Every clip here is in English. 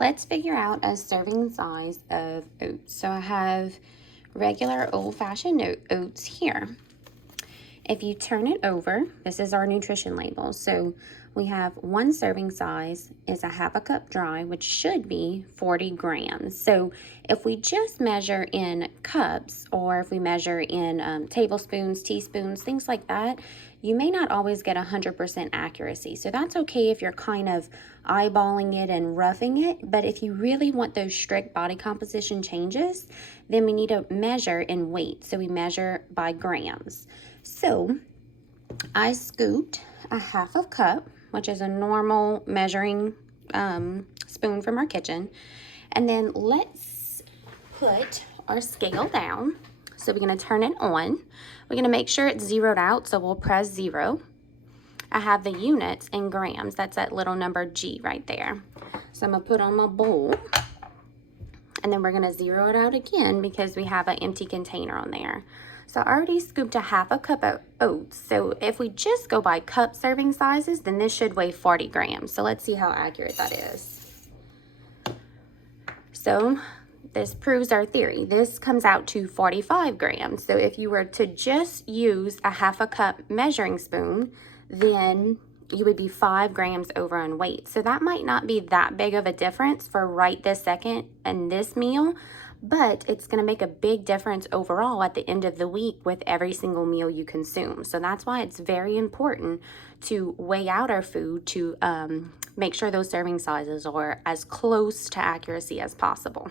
Let's figure out a serving size of oats. So I have regular old-fashioned oats here. If you turn it over, this is our nutrition label. So we have one serving size is a half a cup dry, which should be 40 grams. So if we just measure in cups, or if we measure in tablespoons, teaspoons, things like that, you may not always get 100% accuracy. So that's okay if you're kind of eyeballing it and roughing it. But if you really want those strict body composition changes, then we need to measure in weight. So we measure by grams. So I scooped a half a cup, which is a normal measuring spoon from our kitchen. And then let's put our scale down. So we're going to turn it on. We're going to make sure it's zeroed out, so we'll press 0. I have the units in grams. That's that little number G right there. So I'm going to put on my bowl. And then we're going to zero it out again because we have an empty container on there. So I already scooped a half a cup of oats. So if we just go by cup serving sizes, then this should weigh 40 grams. So let's see how accurate that is. So this proves our theory. This comes out to 45 grams. So if you were to just use a half a cup measuring spoon, then you would be 5 grams over on weight. So that might not be that big of a difference for right this second and this meal, but it's going to make a big difference overall at the end of the week with every single meal you consume. So that's why it's very important to weigh out our food to make sure those serving sizes are as close to accuracy as possible.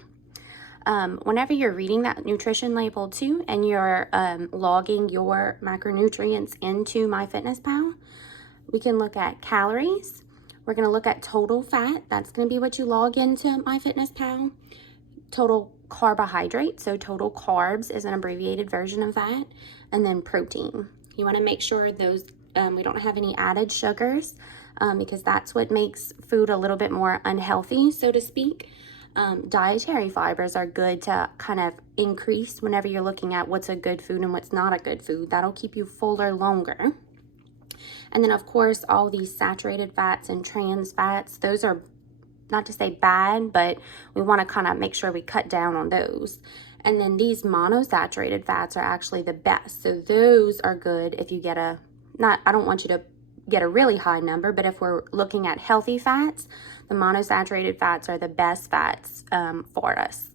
Whenever you're reading that nutrition label too, and you're logging your macronutrients into MyFitnessPal, we can look at calories. We're going to look at total fat. That's going to be what you log into MyFitnessPal. Total carbohydrate, so total carbs is an abbreviated version of that. And then protein. You want to make sure those we don't have any added sugars because that's what makes food a little bit more unhealthy, so to speak. Dietary fibers are good to kind of increase whenever you're looking at what's a good food and what's not a good food. That'll keep you fuller longer. And then, of course, all these saturated fats and trans fats, those are not to say bad, but we want to kind of make sure we cut down on those. And then these monosaturated fats are actually the best. So those are good if you get I don't want you to get a really high number, but if we're looking at healthy fats, the monosaturated fats are the best fats for us.